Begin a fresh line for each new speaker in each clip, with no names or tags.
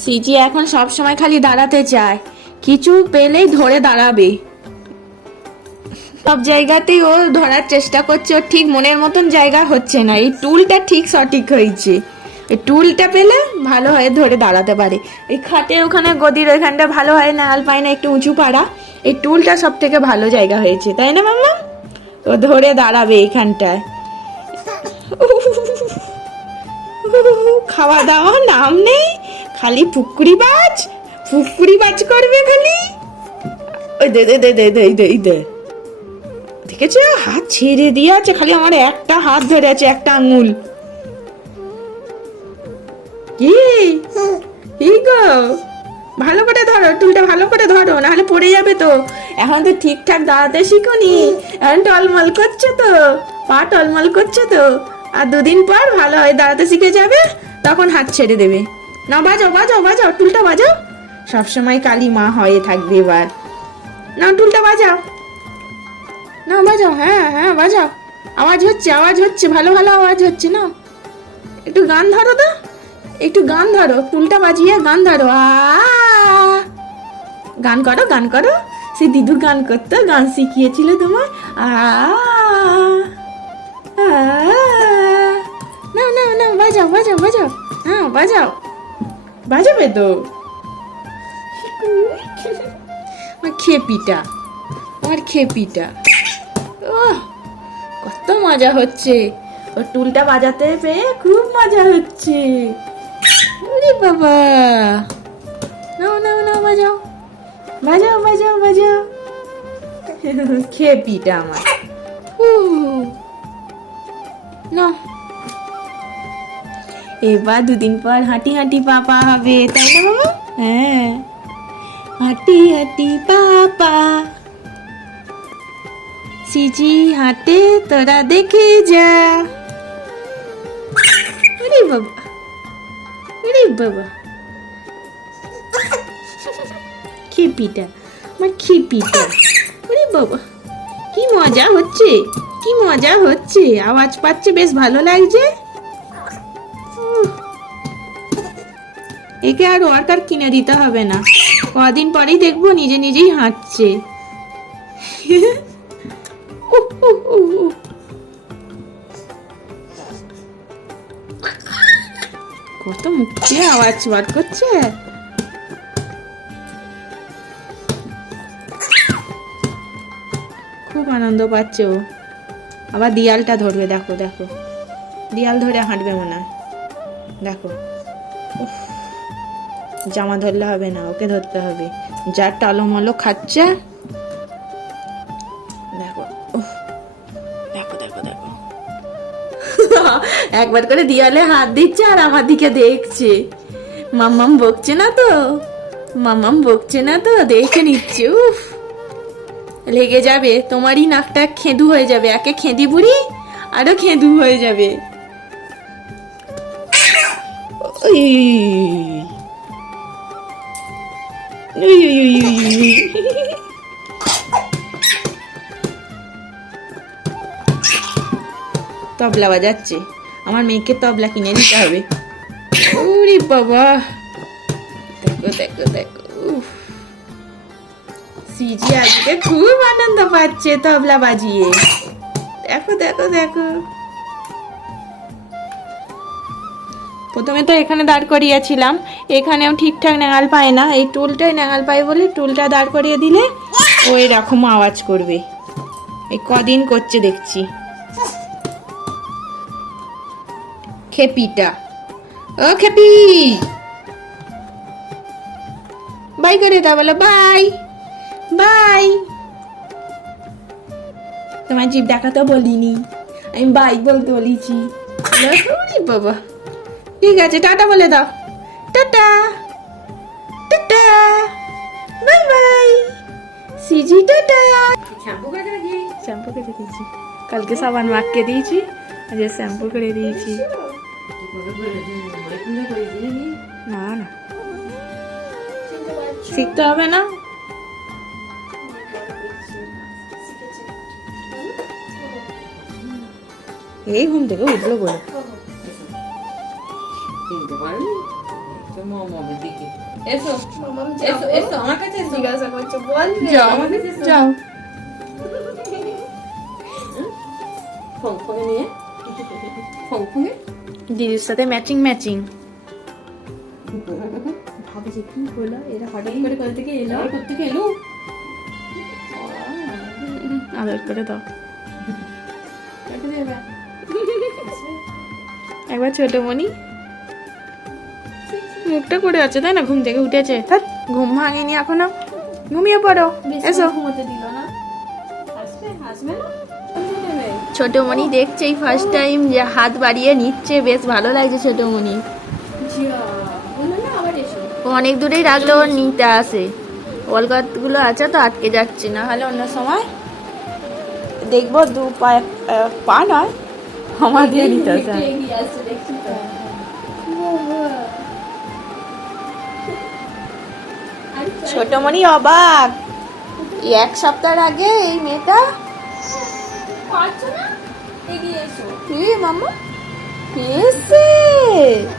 CG এখন সব সময় খালি দাঁড়াতে চায়। কিছু পেলেই ধরে দাঁড়াবে। সব জায়গাতেই ও ধরার চেষ্টা করছে, ওর ঠিক মনের মতন জায়গা হচ্ছে না। এই টুলটা ঠিক সঠিক হয়েছে। এই টুলটা পেলে ভালো হয়ে ধরে দাঁড়াতে পারে। এই খাটের ওখানে গদির ওইখানটা ভালো হয় নাল পায় না, একটু উঁচু পাড়া। এই টুলটা সব থেকে ভালো জায়গা হয়েছে, তাই না মাম্মা? ও ধরে দাঁড়াবে এইখানটায় খাওয়া দাওয়া, নাম খালি ফুকুরি বাজ? ফুকুরি বাজ করবে খালি? ওই দে দে দে দে দে দে দে। দেখেছ? হাত ছেড়ে দিয়ে আছে খালি আমার একটা হাত ধরে আছে, একটা আঙুল। কি? কি গো? ভালো করে ধরো, টুলটা ভালো করে ধরো, নাহলে পড়ে যাবে তো। এখন তো ঠিকঠাক দাঁড়াতে শিখুনি। এখন টলমল করছে তো? পা টলমল করছে তো? আর দুদিন পর ভালো হয়, দাঁড়াতে শিখে যাবে, তখন হাত ছেড়ে দেবে। না বাজাও বাজাও বাজাও টুলটা বাজাও সবসময় কালী মা হয়ে থাকবে এবার। না, টুলটা বাজাও। না, বাজাও হ্যাঁ হ্যাঁ বাজাও। আওয়াজ হচ্ছে আওয়াজ হচ্ছে, ভালো ভালো আওয়াজ হচ্ছে, না? একটু গান ধরো তো। একটু গান ধরো, টুলটা বাজিয়ে গান ধরো। গান করো গান করো। সে দিদু গান করতো, গান শিখিয়েছিল তোমার আ। না না না, বাজাও বাজাও বাজাও। হ্যাঁ বাজাও। বাজাবে তো? আমার খেপিটা আমার খেপিটা। ওহ, কত মজা হচ্ছে। ওর টুলটা বাজাতে পেয়ে খুব মজা হচ্ছে। বাবা। নাও নাও নাও বাজাও। বাজাও বাজাও বাজাও। খেপিটা আমার। নাও। এবার দুদিন পর হাঁটি হাঁটি পাপা হবে, তাই না বাবা হ্যাঁ। হাঁটি হাঁটি পাপা। সিজি হাঁটে, তোরা দেখে যা। আরে বাবা আরে বাবা। খেপিটা, আমার খেপিটা। আরে বাবা, কি মজা হচ্ছে, কি মজা হচ্ছে। আওয়াজ পাচ্ছে, বেশ ভালো লাগছে। একে আর ওয়ার্কার কিনে দিতে হবে না। কদিন পরেই দেখব নিজে নিজেই হাঁটছে। কত মুখ আওয়াজ বার করছে। খুব আনন্দ পাচ্ছে ও। আবার দিয়ালটা ধরবে, দেখো দেখো। দিয়াল ধরে হাঁটবে মনে হয়। দেখো। জামা ধরলে হবে না, ওকে ধরতে হবে। যা টালোমালো খাচ্ছে। দেখো একবার করে দিয়ালে হাত দিচ্ছে আর আমার দিকে দেখছে। মাম্মাম বকছে না তো? মাম্মাম বকছে না তো? দেখে নিচ্ছে, উফ। লেগে যাবে, তোমারই নাকটা খেঁদু হয়ে যাবে। একে খেঁদি বুড়ি, আরও খেঁদু হয়ে যাবে। তবলা বাজাচ্ছে। আমার মেয়েকে তবলা কিনে দিতে হবে। ওরে বাবা। দেখো দেখো দেখো। সিজি আজকে খুব আনন্দ পাচ্ছে তবলা বাজিয়ে। দেখো দেখো দেখো। প্রথমে তো এখানে দাঁড় করিয়েছিলাম। এখানেও ঠিকঠাক ন্যাঙাল পায় না। এই টুলটাই ন্যাঙাল পায় বলে টুলটা দাঁড় করিয়ে দিলে ও এরকম আওয়াজ করবে। এই কদিন করছে দেখছি। খেপিটা। ও খেপি! বাই করে দাও বলো, বাই। বাই। তোমার জিভ দেখাতে বলিনি। আমি বাই বলতে বলেছি। বাবা। ঠিক আছে, টাটা বলে দাও। Tata. Tata. Bye bye. CG, tata.
Shampoo করে কি?
শ্যাম্পু করে দিয়েছি। কালকে সাবান মাখকে দিয়েছি, আজ শ্যাম্পু করে দিয়েছি। না না। শিখতে হবে না। এই ঘুম থেকে উঠল বলে।
কিনতে পারবি তো দিকে এসো। এসো এসো আমার কাছে
জিজ্ঞাসা করছে বল
যাও।
আমার কাছে
যাও।
ফং নিয়ে। ফং
দিদির সাথে ম্যাচিং ম্যাচিং
ভাবে যে কি হলো? এরা হঠাৎ করে কোথা থেকে এলো?
আর কোথেকে এলো?
আদর করে দাও। একবার ছোট মনি মুখটা করে আছে তাই না? ঘুম থেকে উঠেছে। থাক ঘুম ভাঙেনি এখনও। ঘুমিয়ে পড়ো এসো।
ঘুমোতে দিল না।
আসবে আসবে না?
ছোট মনি দেখছে এই ফার্স্ট টাইম যে হাত বাড়িয়ে নিচ্ছে বেশ ভালো লাগছে ছোট মনি
জিয়া বলো না আবার এসো।
ও অনেক দূরেই রাখলে ওর নিতে আসে। কলকাতগুলো আছে তো আটকে যাচ্ছে না। হলে অন্য সময় দেখব দু পা পা নয় আমার দিয়ে নিতে
একটু
ছোটমণি অবাক। এক সপ্তাহ আগে এই মেয়েটা
পারছ না? এগিয়ে এসো।
কি মামা এসে?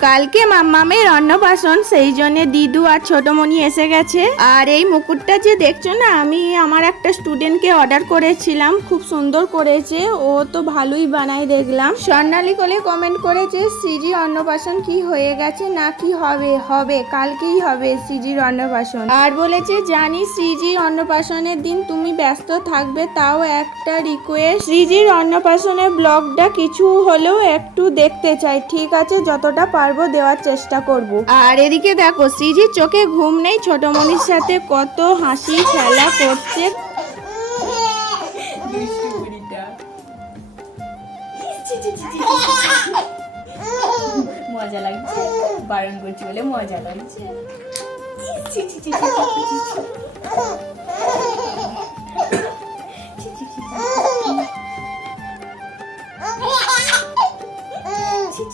কালকে মাম্মামের অন্নপ্রাশন, সেই জন্য দিদু আর ছোটমণি এসে গেছে। আর এই মুকুটটা যে দেখছ না, আমি আমার একটা স্টুডেন্টকে অর্ডার করেছিলাম, খুব সুন্দর করেছে, ও তো ভালোই বানায় দেখলাম। স্বর্ণালী কোলে কমেন্ট করেছে, সিজি অন্নপ্রাশন কি হয়ে গেছে না কি হবে? হবে, কালকেই হবে সিজির অন্নপ্রাশন। আর বলেছে, জানি সিজি অন্নপ্রাশনের দিন তুমি ব্যস্ত থাকবে, তাও একটা রিকোয়েস্ট সিজির অন্নপ্রাশনের ব্লগটা কিছু হলেও একটু দেখতে চাই ঠিক আছে? যতটা পারব দেওয়ার চেষ্টা করব। আর এদিকে দেখো সিজির চোখে ঘুম নেই ছোট মনির সাথে কত হাসি খেলা করছে।
মজা লাগছে বারণ করছি বলে মজা লাগছে।